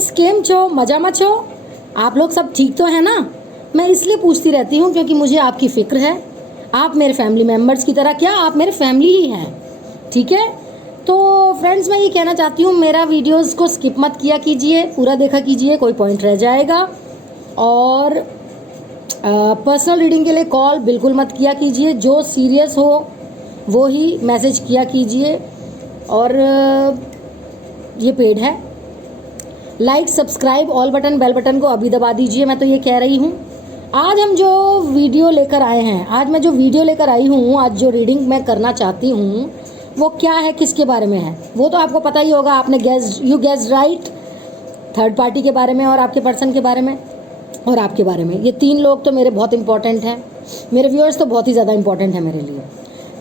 Friends, केम छो, मजा में छो? आप लोग सब ठीक तो है ना? मैं इसलिए पूछती रहती हूँ क्योंकि मुझे आपकी फ़िक्र है। आप मेरे फैमिली मेम्बर्स की तरह, क्या आप मेरे फैमिली ही हैं, ठीक है? तो फ्रेंड्स, मैं ये कहना चाहती हूँ, मेरा वीडियोस को स्किप मत किया कीजिए, पूरा देखा कीजिए, कोई पॉइंट रह जाएगा। और पर्सनल रीडिंग के लिए कॉल बिल्कुल मत किया कीजिए, जो सीरियस हो वो ही मैसेज किया कीजिए। और ये पेड है। Like, subscribe, all button, bell button को अभी दबा दीजिए। मैं तो ये कह रही हूँ, आज हम जो वीडियो लेकर आए हैं, आज मैं जो वीडियो लेकर आई हूँ, आज जो रीडिंग मैं करना चाहती हूँ वो क्या है, किसके बारे में है, वो तो आपको पता ही होगा। आपने you guessed right, third party के बारे में और आपके पर्सन के बारे में और आपके बारे में। ये तीन लोग तो मेरे बहुत इंपॉर्टेंट हैं, मेरे व्यूअर्स तो बहुत ही ज़्यादा इंपॉर्टेंट है मेरे लिए।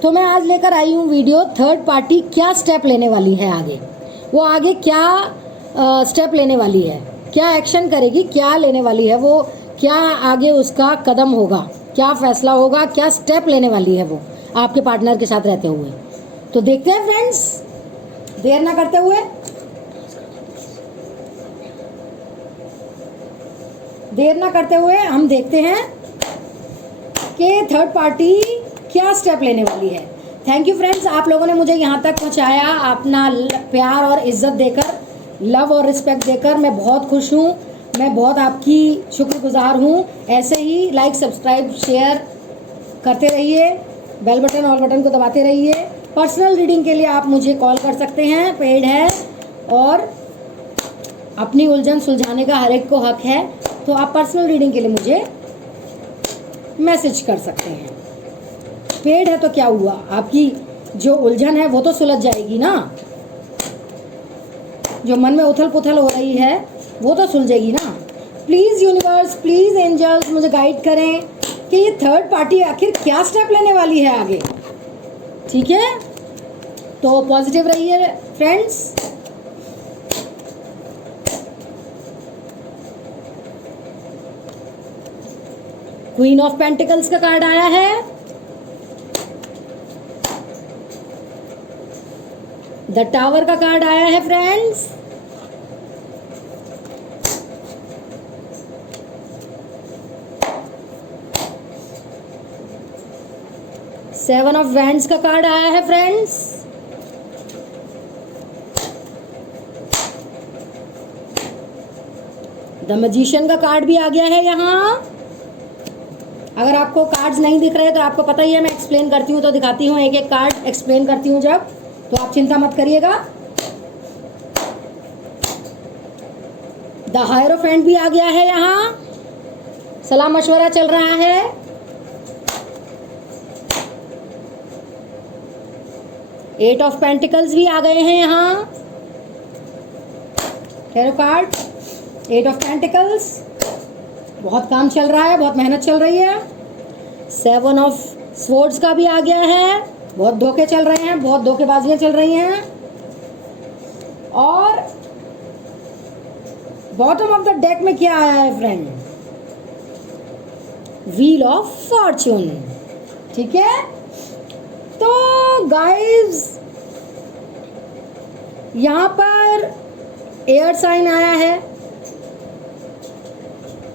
तो मैं आज लेकर आई हूँ वीडियो, थर्ड पार्टी क्या स्टेप लेने वाली है आगे, वो आगे क्या स्टेप लेने वाली है, क्या एक्शन करेगी, क्या लेने वाली है वो, क्या आगे उसका कदम होगा, क्या फैसला होगा, क्या स्टेप लेने वाली है वो आपके पार्टनर के साथ रहते हुए। तो देखते हैं फ्रेंड्स, देर ना करते हुए, हम देखते हैं कि थर्ड पार्टी क्या स्टेप लेने वाली है। थैंक यू फ्रेंड्स, आप लोगों ने मुझे यहाँ तक पहुँचाया, अपना प्यार और इज्जत देकर, लव और रिस्पेक्ट देकर मैं बहुत खुश हूँ, मैं बहुत आपकी शुक्रगुजार हूँ। ऐसे ही लाइक, सब्सक्राइब, शेयर करते रहिए, बेल बटन, ऑल बटन को दबाते रहिए। पर्सनल रीडिंग के लिए आप मुझे कॉल कर सकते हैं, पेड है, और अपनी उलझन सुलझाने का हर एक को हक है। तो आप पर्सनल रीडिंग के लिए मुझे मैसेज कर सकते हैं। पेड है तो क्या हुआ, आपकी जो उलझन है वो तो सुलझ जाएगी ना, जो मन में उथल पुथल हो रही है वो तो सुलझेगी ना। प्लीज़ यूनिवर्स, प्लीज़ एंजल्स, मुझे गाइड करें कि ये थर्ड पार्टी आखिर क्या स्टेप लेने वाली है आगे, ठीक है? तो पॉजिटिव रहिए फ्रेंड्स। क्वीन ऑफ पेंटिकल्स का कार्ड आया है, द टावर का कार्ड आया है फ्रेंड्स, सेवन ऑफ वैंड्स का कार्ड आया है फ्रेंड्स, द मैजिशियन का कार्ड भी आ गया है यहाँ। अगर आपको कार्ड्स नहीं दिख रहे तो आपको पता ही है, मैं एक्सप्लेन करती हूँ तो दिखाती हूँ, एक एक कार्ड एक्सप्लेन करती हूँ जब, तो आप चिंता मत करिएगा। द हायरोफेंट भी आ गया है यहाँ, सलाह मशवरा चल रहा है। एट ऑफ पेंटिकल्स भी आ गए हैं यहाँ, tarot card, eight of pentacles, बहुत काम चल रहा है, बहुत मेहनत चल रही है। सेवन ऑफ स्वॉर्ड्स का भी आ गया है, बहुत धोखे चल रहे हैं, बहुत धोखेबाजियां चल रही हैं। और बॉटम ऑफ द डेक में क्या आया है फ्रेंड, व्हील ऑफ फॉर्चून, ठीक है? तो गाइस, यहां पर एयर साइन आया है,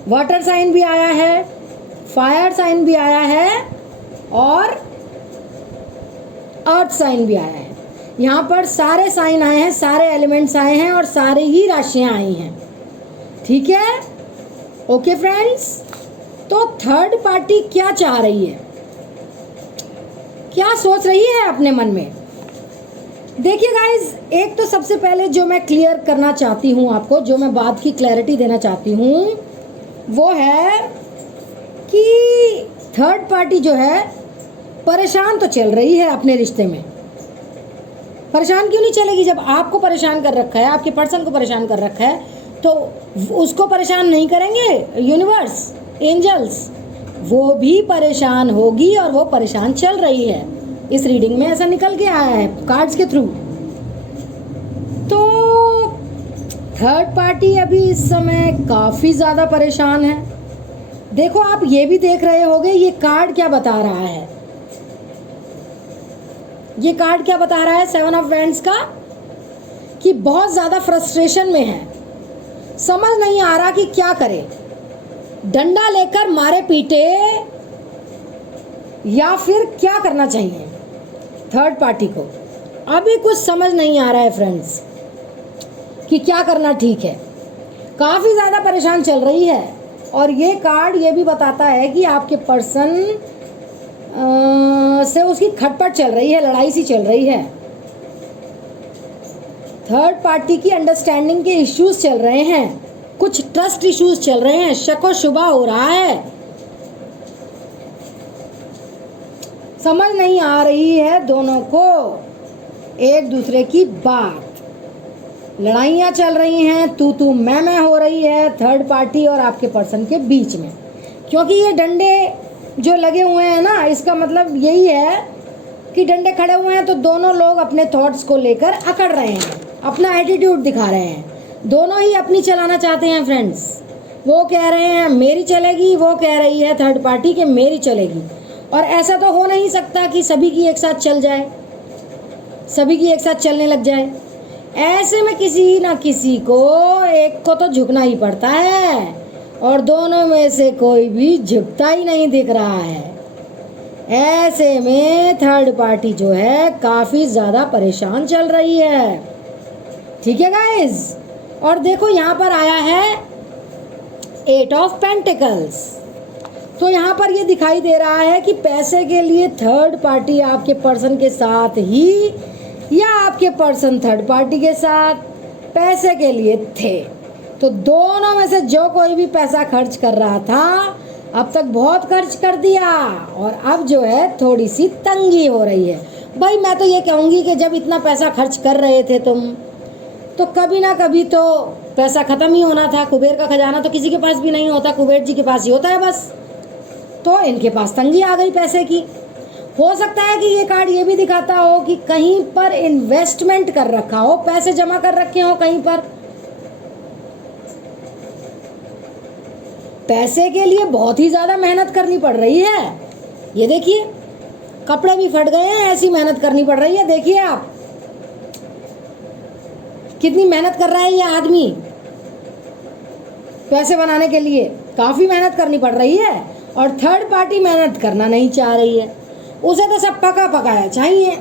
वाटर साइन भी आया है, फायर साइन भी आया है और अर्थ साइन भी आया है। यहाँ पर सारे साइन आए हैं, सारे एलिमेंट्स आए हैं और सारे ही राशियां आई हैं, ठीक है? ओके फ्रेंड्स, तो थर्ड पार्टी क्या चाह रही है, क्या सोच रही है अपने मन में? देखिए गाइज, एक तो सबसे पहले जो मैं क्लियर करना चाहती हूँ आपको, जो मैं बात की क्लैरिटी देना चाहती हूँ, वो है कि थर्ड पार्टी जो है परेशान तो चल रही है अपने रिश्ते में। परेशान क्यों नहीं चलेगी? जब आपको परेशान कर रखा है, आपके पर्सन को परेशान कर रखा है, तो उसको परेशान नहीं करेंगे यूनिवर्स, एंजल्स? वो भी परेशान होगी और वो परेशान चल रही है। इस रीडिंग में ऐसा निकल के आया है कार्ड्स के थ्रू। तो थर्ड पार्टी अभी इस समय काफ़ी ज़्यादा परेशान है। देखो, आप ये भी देख रहे होंगे ये कार्ड क्या बता रहा है, ये कार्ड क्या बता रहा है सेवन ऑफ वैंड्स का, कि बहुत ज़्यादा फ्रस्ट्रेशन में है, समझ नहीं आ रहा कि क्या करे, डंडा लेकर मारे पीटे या फिर क्या करना चाहिए थर्ड पार्टी को। अभी कुछ समझ नहीं आ रहा है फ्रेंड्स कि क्या करना ठीक है। काफ़ी ज़्यादा परेशान चल रही है और ये कार्ड ये भी बताता है कि आपके पर्सन से उसकी खटपट चल रही है, लड़ाई सी चल रही है। थर्ड पार्टी की अंडरस्टैंडिंग के इश्यूज चल रहे हैं, कुछ ट्रस्ट इश्यूज चल रहे हैं, शक व शुबा हो रहा है, समझ नहीं आ रही है दोनों को एक दूसरे की बात, लड़ाइयाँ चल रही हैं, तू मैं हो रही है थर्ड पार्टी और आपके पर्सन के बीच में। क्योंकि ये डंडे जो लगे हुए हैं ना, इसका मतलब यही है कि डंडे खड़े हुए हैं तो दोनों लोग अपने थॉट्स को लेकर अकड़ रहे हैं, अपना एटीट्यूड दिखा रहे हैं, दोनों ही अपनी चलाना चाहते हैं फ्रेंड्स। वो कह रहे हैं मेरी चलेगी, वो कह रही है थर्ड पार्टी कि मेरी चलेगी। और ऐसा तो हो नहीं सकता कि सभी की एक साथ चल जाए, सभी की एक साथ चलने लग जाए। ऐसे में किसी ना किसी को एक को तो झुकना ही पड़ता है और दोनों में से कोई भी झुकता ही नहीं दिख रहा है। ऐसे में थर्ड पार्टी जो है काफ़ी ज़्यादा परेशान चल रही है। ठीक है गाइस, और देखो यहाँ पर आया है 8 ऑफ पेंटिकल्स। तो यहाँ पर ये दिखाई दे रहा है कि पैसे के लिए थर्ड पार्टी आपके पर्सन के साथ ही या आपके पर्सन थर्ड पार्टी के साथ पैसे के लिए थे। तो दोनों में से जो कोई भी पैसा खर्च कर रहा था अब तक बहुत खर्च कर दिया और अब जो है थोड़ी सी तंगी हो रही है। भाई मैं तो ये कहूँगी कि जब इतना पैसा खर्च कर रहे थे तुम, तो कभी ना कभी तो पैसा ख़त्म ही होना था। कुबेर का खजाना तो किसी के पास भी नहीं होता, कुबेर जी के पास ही होता है बस। तो इनके पास तंगी आ गई पैसे की। हो सकता है कि ये कार्ड ये भी दिखाता हो कि कहीं पर इन्वेस्टमेंट कर रखा हो, पैसे जमा कर रखे हो कहीं पर। पैसे के लिए बहुत ही ज़्यादा मेहनत करनी पड़ रही है। ये देखिए कपड़े भी फट गए हैं, ऐसी मेहनत करनी पड़ रही है। देखिए आप कितनी मेहनत कर रहा है ये आदमी पैसे बनाने के लिए, काफ़ी मेहनत करनी पड़ रही है। और थर्ड पार्टी मेहनत करना नहीं चाह रही है, उसे तो सब पका पकाया चाहिए।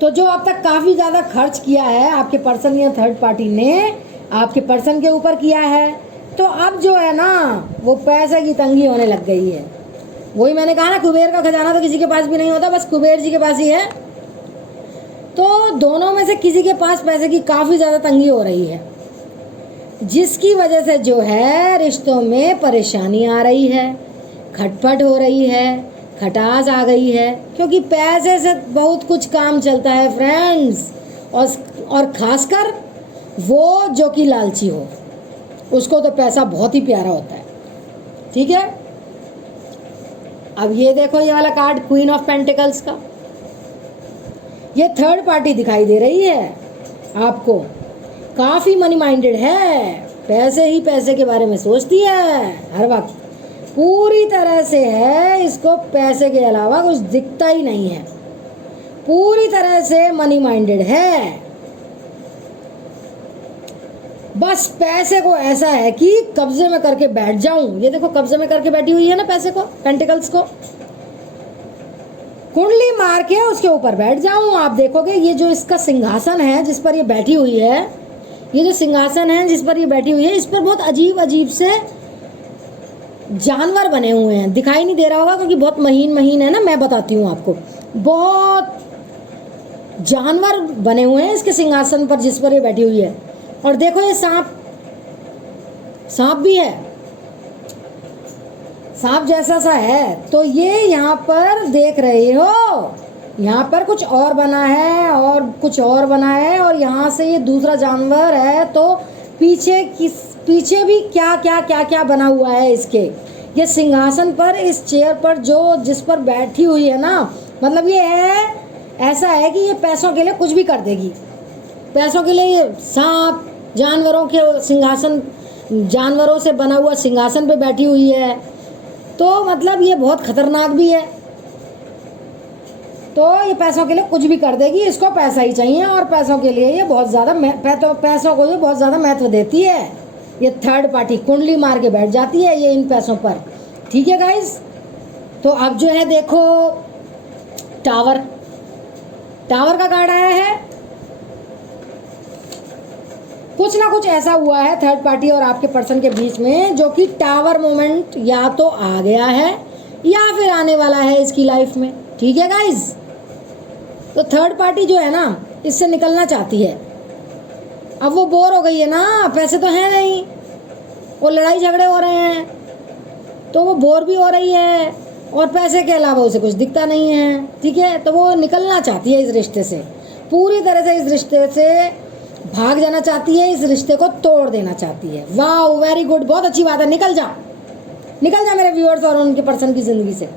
तो जो अब तक काफ़ी ज़्यादा खर्च किया है आपके पर्सन या थर्ड पार्टी ने आपके पर्सन के ऊपर किया है, तो अब जो है ना वो पैसे की तंगी होने लग गई है। वही मैंने कहा ना, कुबेर का खजाना तो किसी के पास भी नहीं होता, बस कुबेर जी के पास ही है। तो दोनों में से किसी के पास पैसे की काफ़ी ज़्यादा तंगी हो रही है, जिसकी वजह से जो है रिश्तों में परेशानी आ रही है, खटपट हो रही है, खटास आ गई है। क्योंकि पैसे से बहुत कुछ काम चलता है फ्रेंड्स, और ख़ासकर वो जो कि लालची हो, उसको तो पैसा बहुत ही प्यारा होता है। ठीक है, अब ये देखो ये वाला कार्ड क्वीन ऑफ पेंटिकल्स का, ये थर्ड पार्टी दिखाई दे रही है आपको, काफ़ी मनी माइंडेड है, पैसे ही पैसे के बारे में सोचती है हर वक्त, पूरी तरह से है, इसको पैसे के अलावा कुछ दिखता ही नहीं है, पूरी तरह से मनी माइंडेड है। बस पैसे को ऐसा है कि कब्जे में करके बैठ जाऊं। ये देखो कब्जे में करके बैठी हुई है ना पैसे को, पेंटिकल्स को, कुंडली मार के उसके ऊपर बैठ जाऊं। आप देखोगे ये जो इसका सिंहासन है जिस पर ये बैठी हुई है, ये जो सिंहासन है जिस पर ये बैठी हुई है, इस पर बहुत अजीब अजीब से जानवर बने हुए हैं। दिखाई नहीं दे रहा होगा क्योंकि बहुत महीन महीन है ना, मैं बताती हूँ आपको। बहुत जानवर बने हुए हैं इसके सिंहासन पर जिस पर ये बैठी हुई है। और देखो ये सांप भी है, सांप जैसा सा है। तो ये यहाँ पर देख रहे हो, यहाँ पर कुछ और बना है और कुछ और बना है, और यहाँ से ये दूसरा जानवर है। तो पीछे भी क्या क्या क्या क्या बना हुआ है इसके। ये सिंहासन पर, इस चेयर पर जिस पर बैठी हुई है ना, मतलब ये है, ऐसा है कि ये पैसों के लिए कुछ भी कर देगी। पैसों के लिए ये सांप, जानवरों के सिंहासन, जानवरों से बना हुआ सिंहासन पे बैठी हुई है। तो मतलब ये बहुत खतरनाक भी है। तो ये पैसों के लिए कुछ भी कर देगी, इसको पैसा ही चाहिए और पैसों के लिए ये बहुत ज़्यादा पैसों को ये बहुत ज़्यादा महत्व देती है। ये थर्ड पार्टी कुंडली मार के बैठ जाती है ये इन पैसों पर। ठीक है गाइस, तो अब जो है देखो टावर का कार्ड आया है। कुछ ना कुछ ऐसा हुआ है थर्ड पार्टी और आपके पर्सन के बीच में जो कि टावर मोमेंट या तो आ गया है या फिर आने वाला है इसकी लाइफ में। ठीक है गाइस, तो थर्ड पार्टी जो है ना इससे निकलना चाहती है। अब वो बोर हो गई है ना, पैसे तो हैं नहीं, वो लड़ाई झगड़े हो रहे हैं तो वो बोर भी हो रही है और पैसे के अलावा उसे कुछ दिखता नहीं है। ठीक है, तो वो निकलना चाहती है इस रिश्ते से, पूरी तरह से इस रिश्ते से भाग जाना चाहती है, इस रिश्ते को तोड़ देना चाहती है। वाह, वेरी गुड, बहुत अच्छी बात है। निकल जा मेरे व्यूअर्स और उनके पर्सन की ज़िंदगी से।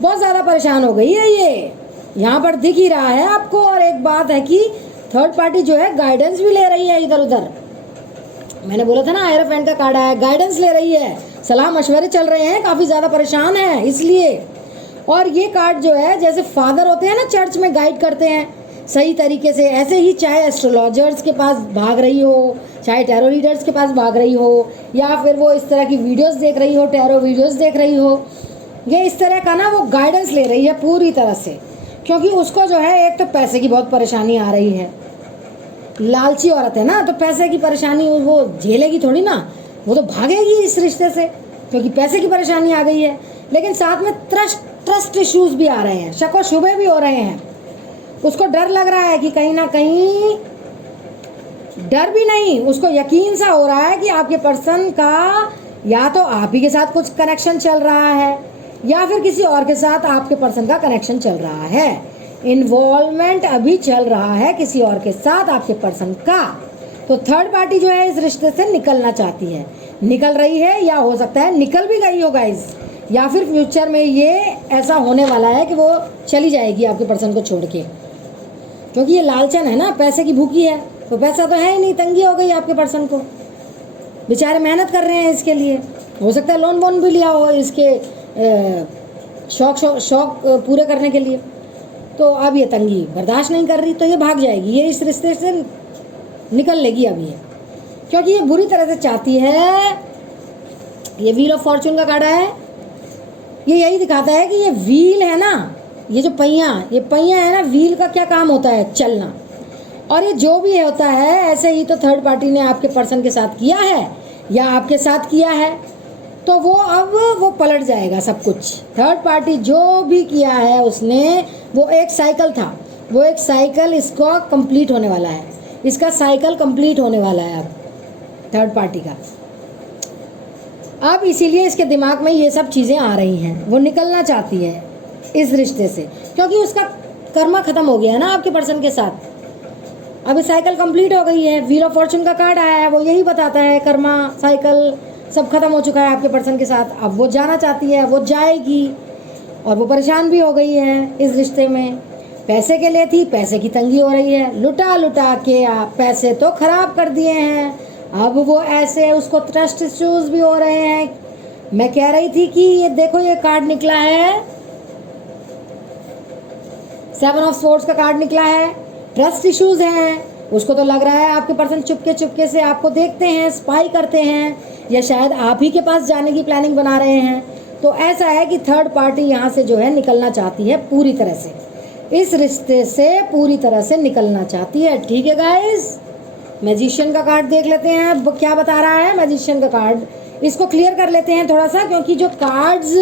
बहुत ज़्यादा परेशान हो गई है ये, यहाँ पर दिख ही रहा है आपको। और एक बात है कि थर्ड पार्टी जो है गाइडेंस भी ले रही है इधर उधर। मैंने बोला था ना हायराफेंट का कार्ड आया, गाइडेंस ले रही है, सलाह मशवरे चल रहे हैं, काफ़ी ज़्यादा परेशान है इसलिए। और ये कार्ड जो है जैसे फादर होते हैं ना चर्च में गाइड करते हैं सही तरीके से, ऐसे ही चाहे एस्ट्रोलॉजर्स के पास भाग रही हो, चाहे टैरो रीडर्स के पास भाग रही हो, या फिर वो इस तरह की वीडियोस देख रही हो, टैरो वीडियोस देख रही हो, ये इस तरह का ना वो गाइडेंस ले रही है पूरी तरह से। क्योंकि उसको जो है एक तो पैसे की बहुत परेशानी आ रही है, लालची औरत है ना, तो पैसे की परेशानी वो झेलेगी थोड़ी ना, वो तो भागेगी इस रिश्ते से क्योंकि पैसे की परेशानी आ गई है। लेकिन साथ में ट्रस्ट इश्यूज भी आ रहे हैं, शक व शुबे भी हो रहे हैं। उसको डर लग रहा है कि कहीं ना कहीं, डर भी नहीं, उसको यकीन सा हो रहा है कि आपके पर्सन का या तो आप ही के साथ कुछ कनेक्शन चल रहा है या फिर किसी और के साथ आपके पर्सन का कनेक्शन चल रहा है। इन्वॉल्वमेंट अभी चल रहा है किसी और के साथ आपके पर्सन का। तो थर्ड पार्टी जो है इस रिश्ते से निकलना चाहती है, निकल रही है, या हो सकता है निकल भी गई हो गाइस, या फिर फ्यूचर में ये ऐसा होने वाला है कि वो चली जाएगी आपके पर्सन को छोड़ के। क्योंकि ये लालचन है ना, पैसे की भूखी है, तो पैसा तो है ही नहीं, तंगी हो गई आपके पर्सन को। बेचारे मेहनत कर रहे हैं इसके लिए, हो सकता है लोन वोन भी लिया हो इसके शौक पूरे करने के लिए। तो अब ये तंगी बर्दाश्त नहीं कर रही, तो ये भाग जाएगी, ये इस रिश्ते से निकल लेगी अब ये, क्योंकि ये बुरी तरह से चाहती है। ये व्हील ऑफ फॉर्चून का कार्ड है, ये यही दिखाता है कि ये व्हील है ना, ये जो पहिया है ना, व्हील का क्या काम होता है, चलना। और ये जो भी होता है ऐसे ही तो थर्ड पार्टी ने आपके पर्सन के साथ किया है या आपके साथ किया है, तो वो अब वो पलट जाएगा सब कुछ। थर्ड पार्टी जो भी किया है उसने, वो एक साइकिल था, वो एक साइकिल इसको कंप्लीट होने वाला है, इसका साइकिल कंप्लीट होने वाला है अब थर्ड पार्टी का। अब इसीलिए इसके दिमाग में ये सब चीज़ें आ रही हैं, वो निकलना चाहती है इस रिश्ते से क्योंकि उसका कर्मा ख़त्म हो गया है ना आपके पर्सन के साथ। अब साइकिल कंप्लीट हो गई है, व्हील ऑफ फॉर्चून का कार्ड आया है, वो यही बताता है कर्मा साइकिल सब खत्म हो चुका है आपके पर्सन के साथ। अब वो जाना चाहती है, वो जाएगी, और वो परेशान भी हो गई है इस रिश्ते में। पैसे के लिए थी, पैसे की तंगी हो रही है, लुटा के आप पैसे तो खराब कर दिए हैं, अब वो ऐसे उसको ट्रस्ट इश्यूज भी हो रहे हैं। मैं कह रही थी कि ये देखो ये कार्ड निकला है, 7 ऑफ स्वॉर्ड्स का कार्ड निकला है, ट्रस्ट इश्यूज हैं। उसको तो लग रहा है आपके पर्सन चुपके से आपको देखते हैं, स्पाई करते हैं, या शायद आप ही के पास जाने की प्लानिंग बना रहे हैं। तो ऐसा है कि थर्ड पार्टी यहाँ से जो है निकलना चाहती है पूरी तरह से, इस रिश्ते से पूरी तरह से निकलना चाहती है। ठीक है गाइस, मैजिशियन का कार्ड देख लेते हैं क्या बता रहा है मैजिशियन का कार्ड। इसको क्लियर कर लेते हैं थोड़ा सा, क्योंकि जो कार्ड्स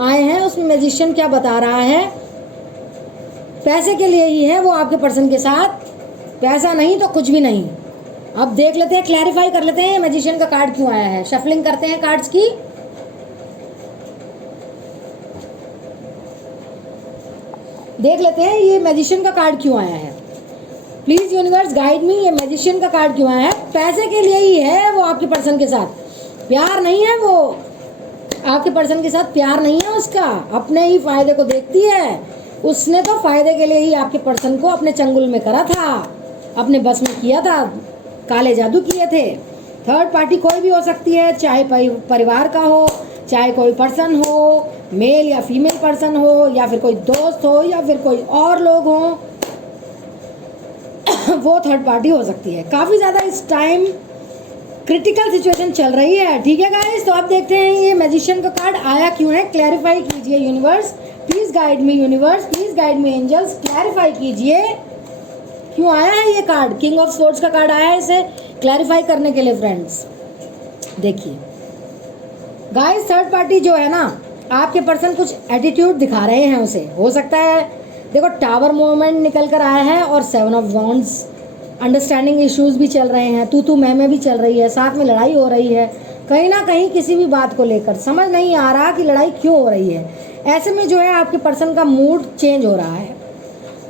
आए हैं उसमें मैजिशियन क्या बता रहा है, पैसे के लिए ही है वो आपके पर्सन के साथ, पैसा नहीं तो कुछ भी नहीं। अब देख लेते हैं, क्लैरिफाई कर लेते हैं मैजिशियन का कार्ड क्यों आया है। शफलिंग करते हैं कार्ड्स की। देख लेते हैं ये मैजिशियन का कार्ड क्यों आया है। प्लीज यूनिवर्स गाइड मी, ये मैजिशियन का कार्ड क्यों आया है। पैसे के लिए ही है वो आपके पर्सन के साथ, प्यार नहीं है वो आपके पर्सन के साथ, प्यार नहीं है उसका, अपने ही फायदे को देखती है। उसने तो फायदे के लिए ही आपके पर्सन को अपने चंगुल में करा था, अपने बस में किया था, काले जादू किए थे। थर्ड पार्टी कोई भी हो सकती है, चाहे परिवार का हो, चाहे कोई पर्सन हो, मेल या फीमेल पर्सन हो, या फिर कोई दोस्त हो, या फिर कोई और लोग हो, वो थर्ड पार्टी हो सकती है। काफ़ी ज़्यादा इस टाइम क्रिटिकल सिचुएशन चल रही है, ठीक है गाइस। तो अब देखते हैं ये मैजिशियन का कार्ड आया क्यों है, क्लैरिफाई कीजिए universe, please guide me universe, please guide me angels, clarify कीजिए क्यों आया है ये कार्ड। किंग ऑफ स्वॉर्ड्स का कार्ड आया है इसे क्लैरिफाई करने के लिए फ्रेंड्स। देखिए गाइस, थर्ड पार्टी जो है ना, आपके पर्सन कुछ एटीट्यूड दिखा रहे हैं उसे, हो सकता है। देखो टावर मूवमेंट निकल कर आया है और 7 ऑफ वॉन्ड्स, अंडरस्टैंडिंग इश्यूज भी चल रहे हैं, तू मैं भी चल रही है, साथ में लड़ाई हो रही है, कहीं ना कहीं किसी भी बात को लेकर समझ नहीं आ रहा कि लड़ाई क्यों हो रही है। ऐसे में जो है आपके पर्सन का मूड चेंज हो रहा है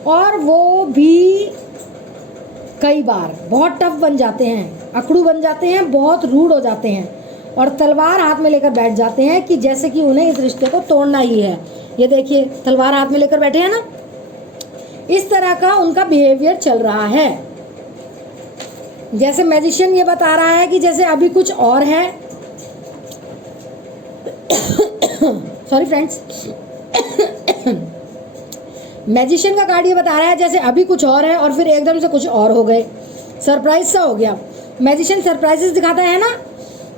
और वो भी कई बार बहुत टफ बन जाते हैं, अकड़ू बन जाते हैं, बहुत रूड हो जाते हैं और तलवार हाथ में लेकर बैठ जाते हैं कि जैसे कि उन्हें इस रिश्ते को तोड़ना ही है। ये देखिए तलवार हाथ में लेकर बैठे हैं ना, इस तरह का उनका बिहेवियर चल रहा है। जैसे मैजिशियन ये बता रहा है कि जैसे अभी कुछ और है सॉरी फ्रेंड्स, मैजिशियन का कार्ड ये बता रहा है जैसे अभी कुछ और है और फिर एकदम से कुछ और हो गए, सरप्राइज सा हो गया। मैजिशियन सरप्राइजेस दिखाता है ना,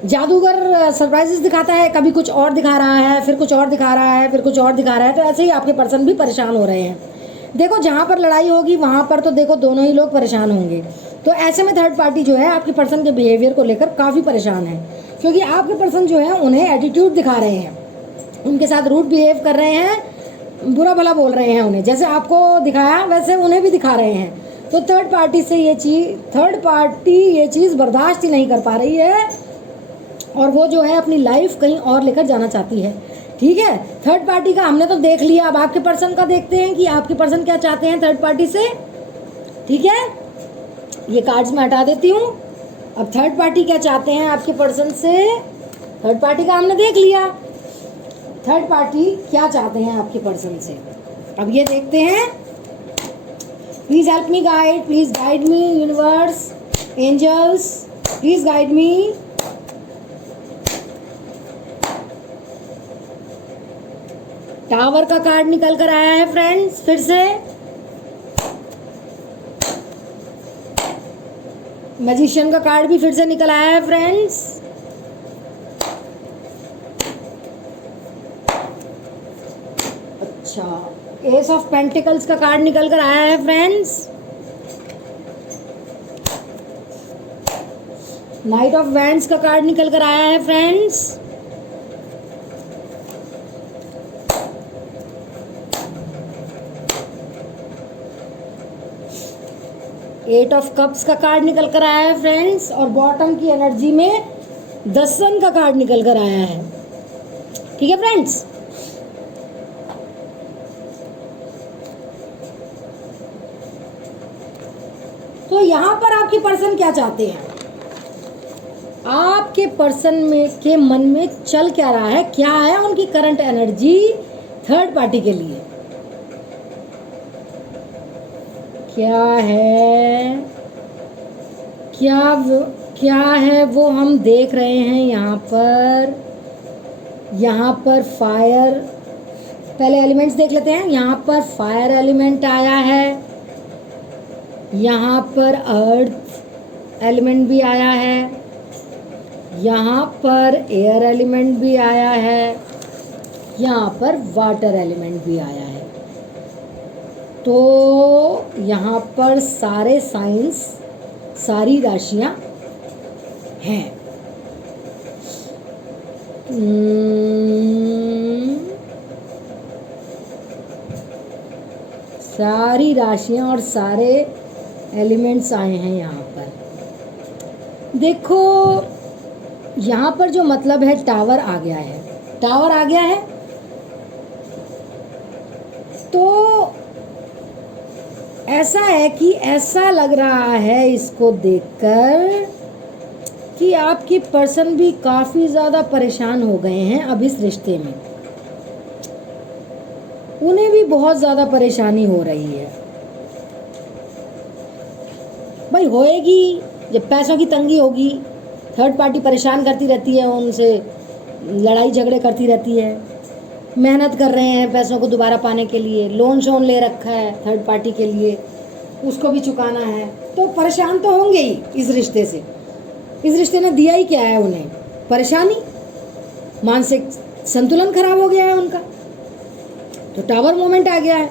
जादूगर सरप्राइजेस दिखाता है, कभी कुछ और दिखा रहा है, फिर कुछ और दिखा रहा है, फिर कुछ और दिखा रहा है। तो ऐसे ही आपके पर्सन भी परेशान हो रहे हैं। देखो जहाँ पर लड़ाई होगी वहाँ पर तो देखो दोनों ही लोग परेशान होंगे। तो ऐसे में थर्ड पार्टी जो है आपके पर्सन के बिहेवियर को लेकर काफ़ी परेशान है, क्योंकि आपके पर्सन जो है उन्हें एटीट्यूड दिखा रहे हैं, उनके साथ रूड बिहेव कर रहे हैं, बुरा भला बोल रहे हैं उन्हें, जैसे आपको दिखाया वैसे उन्हें भी दिखा रहे हैं। तो थर्ड पार्टी ये चीज़ बर्दाश्त ही नहीं कर पा रही है और वो जो है अपनी लाइफ कहीं और लेकर जाना चाहती है, ठीक है। थर्ड पार्टी का हमने तो देख लिया, अब आपके पर्सन का देखते हैं कि आपके पर्सन क्या चाहते हैं थर्ड पार्टी से, ठीक है। ये कार्ड्स मैं हटा देती हूँ। अब थर्ड पार्टी क्या चाहते हैं आपके पर्सन से, थर्ड पार्टी का हमने देख लिया, थर्ड पार्टी क्या चाहते हैं आपके पर्सन से, अब ये देखते हैं। Please help me guide, please guide me universe, angels, please guide me. Tower का कार्ड निकल कर आया है फ्रेंड्स फिर से। मैजिशियन का कार्ड भी फिर से निकल आया है फ्रेंड्स। अच्छा, एस ऑफ पेंटिकल्स का कार्ड निकल कर आया है फ्रेंड्स। नाइट ऑफ वैंड्स का कार्ड निकल कर आया है फ्रेंड्स। एट ऑफ कप्स का कार्ड निकल कर आया है फ्रेंड्स और बॉटम की एनर्जी में द सन का कार्ड निकल कर आया है, ठीक है फ्रेंड्स। तो यहां पर आपके पर्सन क्या चाहते हैं, आपके पर्सन में के मन में चल क्या रहा है, क्या है उनकी करंट एनर्जी थर्ड पार्टी के लिए, क्या है, क्या है वो हम देख रहे हैं यहाँ पर फायर, पहले एलिमेंट्स देख लेते हैं। यहाँ पर फायर एलिमेंट आया है, यहाँ पर अर्थ एलिमेंट भी आया है, यहाँ पर एयर एलिमेंट भी आया है, यहाँ पर वाटर एलिमेंट भी आया है। तो यहाँ पर सारे साइंस, सारी राशियाँ हैं। सारी राशियाँ और सारे एलिमेंट्स आए हैं यहाँ पर। देखो यहाँ पर जो मतलब है टावर आ गया है, टावर आ गया है। तो ऐसा है कि ऐसा लग रहा है इसको देखकर कि आपकी पर्सन भी काफ़ी ज़्यादा परेशान हो गए हैं अब इस रिश्ते में, उन्हें भी बहुत ज़्यादा परेशानी हो रही है। भाई होएगी, जब पैसों की तंगी होगी, थर्ड पार्टी परेशान करती रहती है उनसे, लड़ाई झगड़े करती रहती है, मेहनत कर रहे हैं पैसों को दोबारा पाने के लिए, लोन शोन ले रखा है थर्ड पार्टी के लिए, उसको भी चुकाना है, तो परेशान तो होंगे ही इस रिश्ते से। इस रिश्ते ने दिया ही क्या है उन्हें? परेशानी, मानसिक संतुलन खराब हो गया है उनका, तो टावर मोमेंट आ गया है,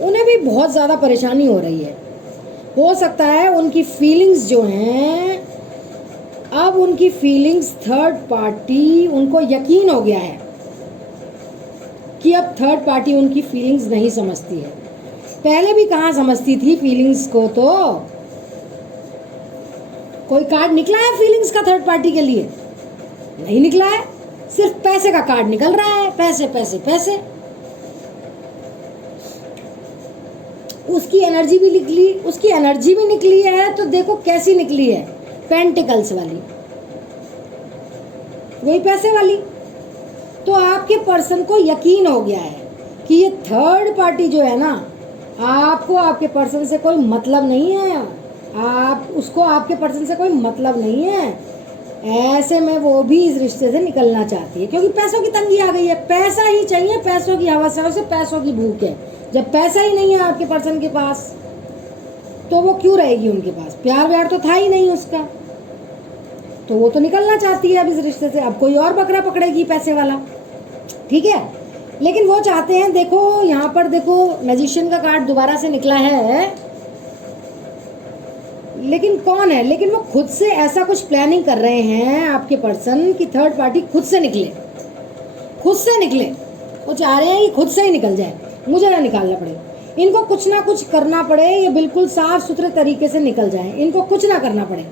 उन्हें भी बहुत ज़्यादा परेशानी हो रही है। हो सकता है उनकी फीलिंग्स जो हैं, अब उनकी फीलिंग्स थर्ड पार्टी, उनको यकीन हो गया है कि अब थर्ड पार्टी उनकी फीलिंग्स नहीं समझती है। पहले भी कहाँ समझती थी फीलिंग्स को? तो कोई कार्ड निकला है फीलिंग्स का थर्ड पार्टी के लिए? नहीं निकला है, सिर्फ पैसे का कार्ड निकल रहा है, पैसे पैसे पैसे। उसकी एनर्जी भी निकली, उसकी एनर्जी भी निकली है, तो देखो कैसी निकली है, पेंटिकल्स वाली, वही पैसे वाली। तो आपके पर्सन को यकीन हो गया है कि ये थर्ड पार्टी जो है ना, आपको आपके पर्सन से कोई मतलब नहीं है, आप उसको आपके पर्सन से कोई मतलब नहीं है। ऐसे में वो भी इस रिश्ते से निकलना चाहती है, क्योंकि पैसों की तंगी आ गई है, पैसा ही चाहिए, पैसों की हवस है उसे, पैसों की भूख है। जब पैसा ही नहीं है आपके पर्सन के पास, तो वो क्यों रहेगी उनके पास? प्यार व्यार तो था ही नहीं उसका, तो वो तो निकलना चाहती है अब इस रिश्ते से। अब कोई और बकरा पकड़ेगी पैसे वाला, ठीक है। लेकिन वो चाहते हैं, देखो यहाँ पर देखो मैजिशियन का कार्ड दोबारा से निकला है, लेकिन कौन है? लेकिन वो खुद से ऐसा कुछ प्लानिंग कर रहे हैं आपके पर्सन की थर्ड पार्टी खुद से निकले, खुद से निकले। वो चाह रहे हैं कि खुद से ही निकल जाए, मुझे ना निकालना पड़े, इनको कुछ ना कुछ करना पड़े, ये बिल्कुल साफ सुथरे तरीके से निकल जाए, इनको कुछ ना करना पड़े,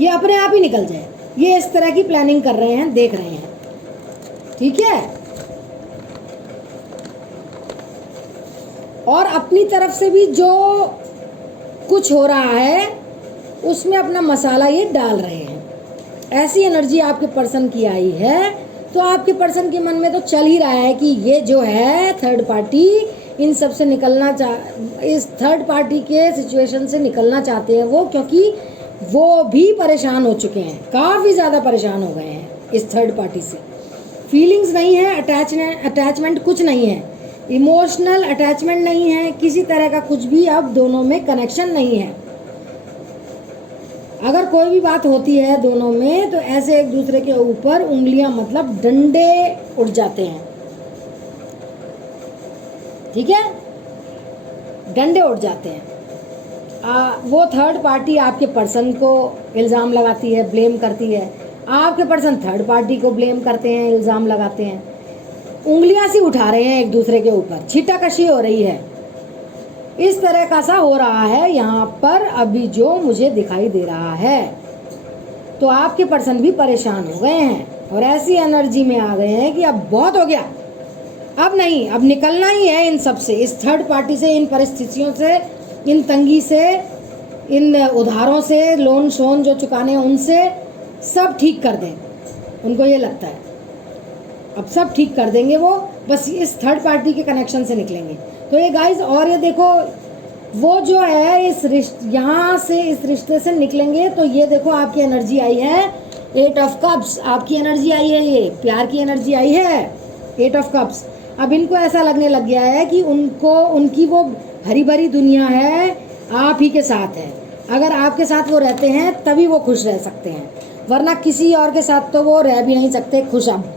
ये अपने आप ही निकल जाए। ये इस तरह की प्लानिंग कर रहे हैं, देख रहे हैं, ठीक है। और अपनी तरफ से भी जो कुछ हो रहा है उसमें अपना मसाला ये डाल रहे हैं। ऐसी एनर्जी आपके पर्सन की आई है, तो आपके पर्सन के मन में तो चल ही रहा है कि ये जो है थर्ड पार्टी, इन सब से निकलना इस थर्ड पार्टी के सिचुएशन से निकलना चाहते हैं वो, क्योंकि वो भी परेशान हो चुके हैं, काफ़ी ज़्यादा परेशान हो गए हैं इस थर्ड पार्टी से। फीलिंग्स नहीं है, अटैचमेंट कुछ नहीं है, इमोशनल अटैचमेंट नहीं है, किसी तरह का कुछ भी अब दोनों में कनेक्शन नहीं है। अगर कोई भी बात होती है दोनों में, तो ऐसे एक दूसरे के ऊपर उंगलियां, मतलब डंडे उठ जाते हैं, ठीक है, डंडे उठ जाते हैं। वो थर्ड पार्टी आपके पर्सन को इल्ज़ाम लगाती है, ब्लेम करती है, आपके पर्सन थर्ड पार्टी को ब्लेम करते हैं, इल्ज़ाम लगाते हैं, उंगलियां सी उठा रहे हैं एक दूसरे के ऊपर, छीटाकशी हो रही है। इस तरह का सा हो रहा है यहाँ पर अभी जो मुझे दिखाई दे रहा है। तो आपके पर्सन भी परेशान हो गए हैं और ऐसी एनर्जी में आ गए हैं कि अब बहुत हो गया, अब नहीं, अब निकलना ही है इन सब से, इस थर्ड पार्टी से, इन परिस्थितियों से, इन तंगी से, इन उधारों से, लोन शोन जो चुकाने हैं उनसे, सब ठीक कर दें। उनको ये लगता है अब सब ठीक कर देंगे वो, बस इस थर्ड पार्टी के कनेक्शन से निकलेंगे। तो ये गाइस, और ये देखो वो जो है इस यहाँ से इस रिश्ते से निकलेंगे, तो ये देखो आपकी एनर्जी आई है 8 ऑफ कप्स, आपकी एनर्जी आई है, ये प्यार की एनर्जी आई है 8 ऑफ कप्स। अब इनको ऐसा लगने लग गया है कि उनकी वो हरी भरी दुनिया है आप ही के साथ है। अगर आपके साथ वो रहते हैं तभी वो खुश रह सकते हैं, वरना किसी और के साथ तो वो रह भी नहीं सकते खुश। अब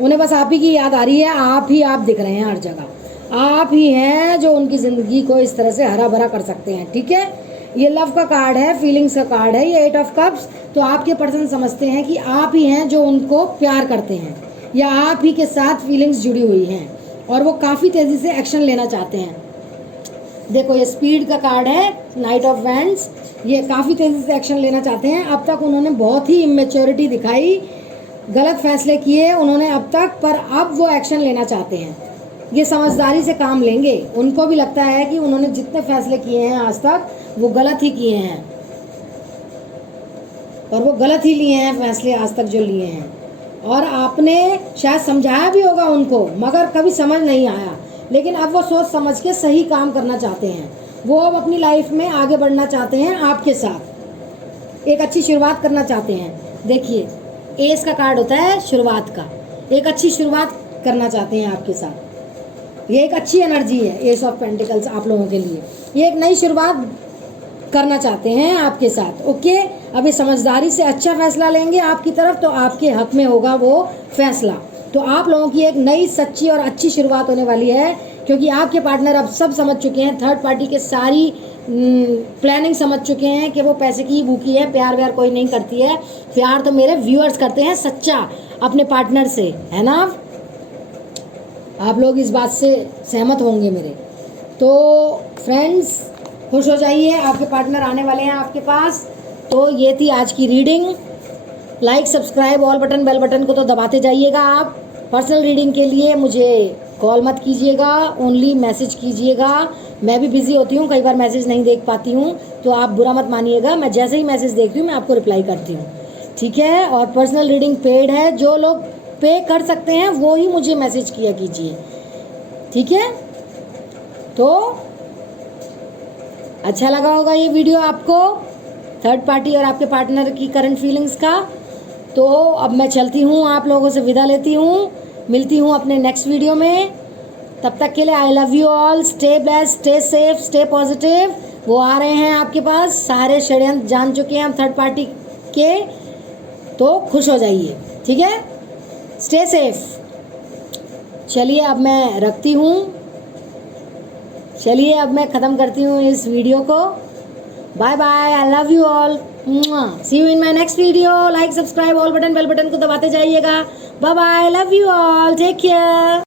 उन्हें बस आप ही की याद आ रही है, आप दिख रहे हैं हर जगह, आप ही हैं जो उनकी ज़िंदगी को इस तरह से हरा भरा कर सकते हैं, ठीक है। ये लव का कार्ड है, फीलिंग्स का कार्ड है, ये 8 ऑफ कप्स। तो आपके पर्सन समझते हैं कि आप ही हैं जो उनको प्यार करते हैं, या आप ही के साथ फीलिंग्स जुड़ी हुई हैं, और वो काफ़ी तेज़ी से एक्शन लेना चाहते हैं। देखो ये स्पीड का कार्ड है, नाइट ऑफ वैंड्स, ये काफ़ी तेज़ी से एक्शन लेना चाहते हैं। अब तक उन्होंने बहुत ही इमेच्योरिटी दिखाई, गलत फैसले किए उन्होंने अब तक, पर अब वो एक्शन लेना चाहते हैं, ये समझदारी से काम लेंगे। उनको भी लगता है कि उन्होंने जितने फैसले किए हैं आज तक वो गलत ही किए हैं, और वो गलत ही लिए हैं फैसले आज तक जो लिए हैं। और आपने शायद समझाया भी होगा उनको, मगर कभी समझ नहीं आया, लेकिन अब वो सोच समझ के सही काम करना चाहते हैं। वो अब अपनी लाइफ में आगे बढ़ना चाहते हैं, आपके साथ एक अच्छी शुरुआत करना चाहते हैं। देखिए एस का कार्ड होता है शुरुआत का, एक अच्छी शुरुआत करना चाहते हैं आपके साथ, ये एक अच्छी एनर्जी है एस ऑफ पेंटिकल्स आप लोगों के लिए, ये एक नई शुरुआत करना चाहते हैं आपके साथ। ओके, अभी समझदारी से अच्छा फैसला लेंगे आपकी तरफ तो आपके हक में होगा वो फैसला। तो आप लोगों की एक नई सच्ची और अच्छी शुरुआत होने वाली है, क्योंकि आपके पार्टनर अब सब समझ चुके हैं, थर्ड पार्टी के सारी प्लानिंग समझ चुके हैं कि वो पैसे की भूखी है, प्यार व्यार कोई नहीं करती है, प्यार तो मेरे व्यूअर्स करते हैं सच्चा अपने पार्टनर से, है ना। आप लोग इस बात से सहमत होंगे मेरे। तो फ्रेंड्स खुश हो जाइए, आपके पार्टनर आने वाले हैं आपके पास। तो ये थी आज की reading. Like subscribe all button bell button को तो दबाते जाइएगा। आप पर्सनल रीडिंग के लिए मुझे कॉल मत कीजिएगा, ओनली मैसेज कीजिएगा। मैं भी बिजी होती हूँ, कई बार मैसेज नहीं देख पाती हूँ, तो आप बुरा मत मानिएगा। मैं जैसे ही मैसेज देखती हूँ मैं आपको रिप्लाई करती हूँ, ठीक है। और पर्सनल रीडिंग पेड है, जो लोग पे कर सकते हैं वो ही मुझे मैसेज किया कीजिए, ठीक है। तो अच्छा लगा होगा ये वीडियो आपको, थर्ड पार्टी और आपके पार्टनर की करंट फीलिंग्स का। तो अब मैं चलती हूँ, आप लोगों से विदा लेती हूँ, मिलती हूँ अपने नेक्स्ट वीडियो में। तब तक के लिए आई love you all, stay blessed, stay safe, stay positive. वो आ रहे हैं आपके पास, सारे षड्यंत्र जान चुके हैं हम थर्ड पार्टी के, तो खुश हो जाइए, ठीक है। Stay safe. चलिए अब मैं रखती हूँ, चलिए अब मैं ख़त्म करती हूँ इस वीडियो को। Bye bye, I love you all, see you in my next video. Like subscribe all button bell button को दबाते जाइएगा। Bye bye, love you all, take care.